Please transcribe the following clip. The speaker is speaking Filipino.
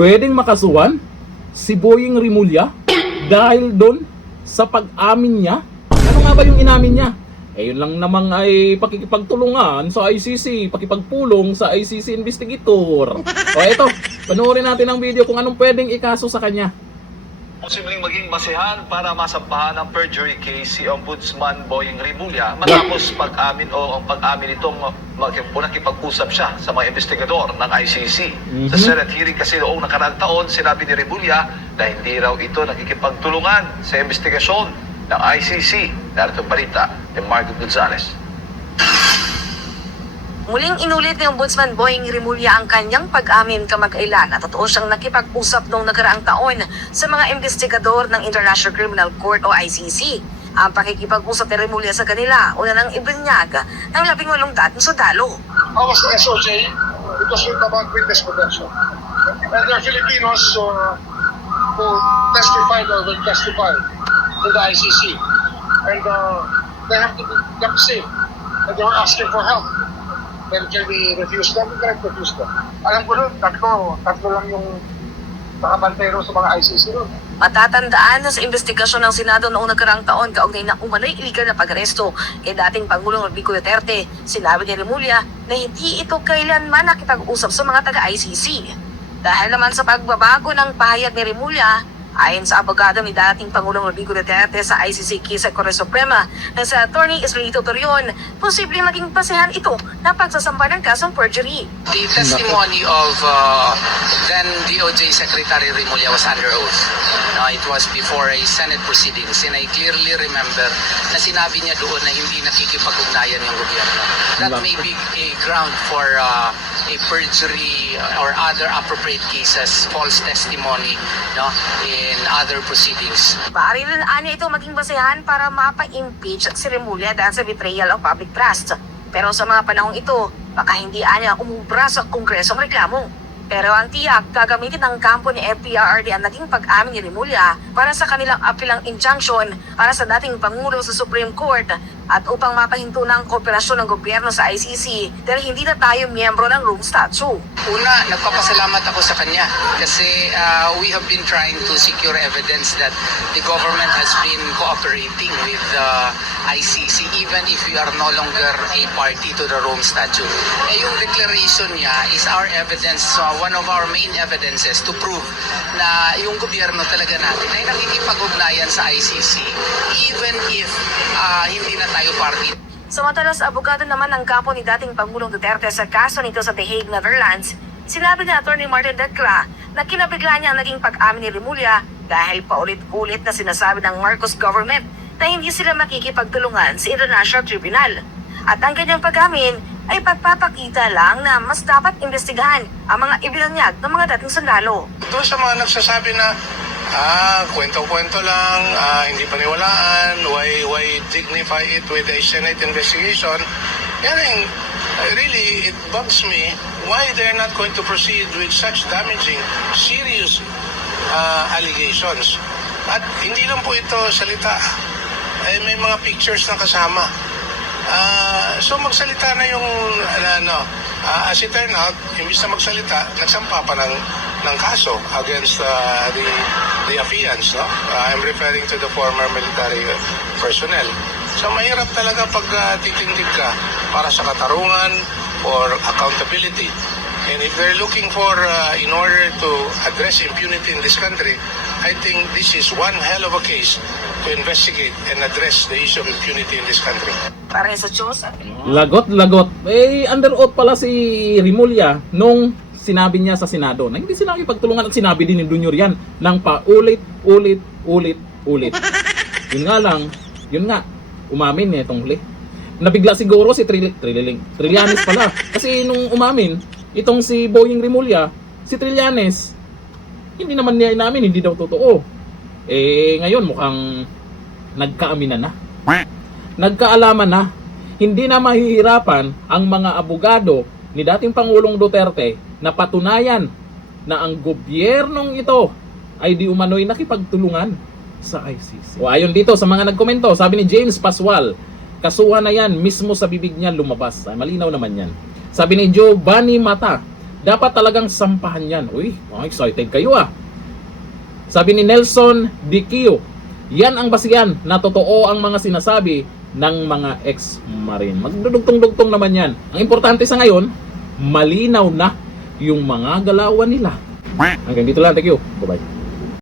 Pwedeng makasuhan si Boying Rimulya dahil doon sa pag-amin niya. Ano nga ba yung inamin niya? Eh yun lang namang ay pakikipagtulungan sa ICC, pakipagpulong sa ICC investigator. O eto, panoorin natin ang video kung anong pwedeng ikaso sa kanya. Posibleng maging basehan para masampahan ng perjury case si Ombudsman Boying Rimulya matapos pag-amin o ang pag-amin nitong nakipag-usap siya sa mga investigador ng ICC. Sa Senate hearing kasi noong nakaraang taon, sinabi ni Rimulya na hindi raw ito nakikipagtulungan sa investigasyon ng ICC. Narito ang balita ni Marco Gonzales. Muling inulit ni Ombudsman Boying Rimulya ang kanyang pag-amin kamakailan at totoo siyang nakipag-usap noong nakaraang taon sa mga investigador ng International Criminal Court o ICC. Ang pakikipag-usap ni Rimulya sa kanila una nang ibinyag ng 18 dating sundalo. I was the SOJ. It was about witness protection. And there are Filipinos who testified or will testify in the ICC. And they have to be kept safe. And they were asking for help. Then can we refuse them? We can't refuse them. Alam ko nun, tatlo lang yung nakabantero sa mga ICC nun. Matatandaan na sa investigasyon ng Senado noong nakaraang taon kaugnay na umano'y illegal na pag-aresto kay dating Pangulong Rodrigo Duterte, sinabi ni Rimulya na hindi ito kailanman nakipag-usap sa mga taga-ICC. Dahil naman sa pagbabago ng pahayag ni Rimulya, ayon sa abogado ni dating Pangulong Rodrigo Duterte sa ICC case sa Korte Suprema na sa Attorney Israelito Torion, posibleng maging basehan ito na pagsasampa ng kasong perjury. The testimony of then DOJ Secretary Rimulya was under oath. It was before a Senate proceedings and I clearly remember na sinabi niya doon na hindi nakikipag-ugnayan yung gobyerno. That may be a ground for a perjury or other appropriate cases, false testimony in other proceedings. Maaari rin anya ito maging basehan para mapa-impeach si Rimulya dahil sa betrayal of public trust. Pero sa mga panahong ito, baka hindi anya umubra sa kongresong reklamo. Pero ang tiyak, gagamitin ng kampo ni FPRRD ang naging pag-amin ni Rimulya para sa kanilang apilang injunction para sa dating Pangulo sa Supreme Court at upang mapahinto ng kooperasyon ng gobyerno sa ICC dahil hindi na tayo miyembro ng Rome Statute. Una, nagpapasalamat ako sa kanya kasi we have been trying to secure evidence that the government has been cooperating with the ICC even if we are no longer a party to the Rome Statute. Yung declaration niya is our evidence, one of our main evidences to prove na yung gobyerno talaga natin ay nakikipag-ugnayan sa ICC even if hindi na tayo party. Samantala sa abogado naman ng kampo ni dating Pangulong Duterte sa kaso nito sa The Hague, Netherlands, sinabi ni Atty. Martin Decla na kinabigla niya ang naging pag-amin ni Rimulya dahil paulit-ulit na sinasabi ng Marcos government na hindi sila makikipagtulungan sa International Tribunal. At ang ganyang pag-amin ay pagpapakita lang na mas dapat imbestigahan ang mga ibinyag ng mga dating sundalo. Doon sa mga nagsasabi na kwento-kwento lang, hindi paniwalaan, why dignify it with a Senate investigation, really, it bugs me why they're not going to proceed with such damaging, serious allegations. At hindi lang po ito salita, may mga pictures na kasama. So magsalita na yung as it turned out, imbis na magsalita, nagsampa pa ng kaso against the affiants. I'm referring to the former military personnel. So mahirap talaga pag titindig ka para sa katarungan or accountability. And if they're looking for, in order to address impunity in this country, I think this is one hell of a case to investigate and address the issue of impunity in this country. Para sa Diyos at Lagot. Under oath pala si Rimulya nung sinabi niya sa Senado na hindi sila nakipagtulungan at sinabi din ni Junior yan ng paulit-ulit. Yun nga, umamin niya itong huli. Nabigla siguro si Trillanes pala. Kasi nung umamin, itong si Boying Rimulya, si Trillanes, hindi naman niya inamin, hindi daw totoo. Ngayon mukhang nagkaaminan na. Nagkaalaman na. Hindi na mahihirapan ang mga abogado ni dating Pangulong Duterte na patunayan na ang gobyernong ito ay di umano'y nakipagtulungan sa ICC. O ayon dito sa mga nagkomento, sabi ni James Pascual, kasuhan na yan mismo sa bibig niya lumabas. Malinaw naman yan. Sabi ni Giovanni Mata, dapat talagang sampahan yan. Uy, mga excited kayo ah. Sabi ni Nelson Diquio, yan ang basihan na totoo ang mga sinasabi ng mga ex-marine. Magdudugtong-dugtong naman yan. Ang importante sa ngayon, malinaw na yung mga galawan nila. Hanggang dito lang. Thank you. Bye-bye.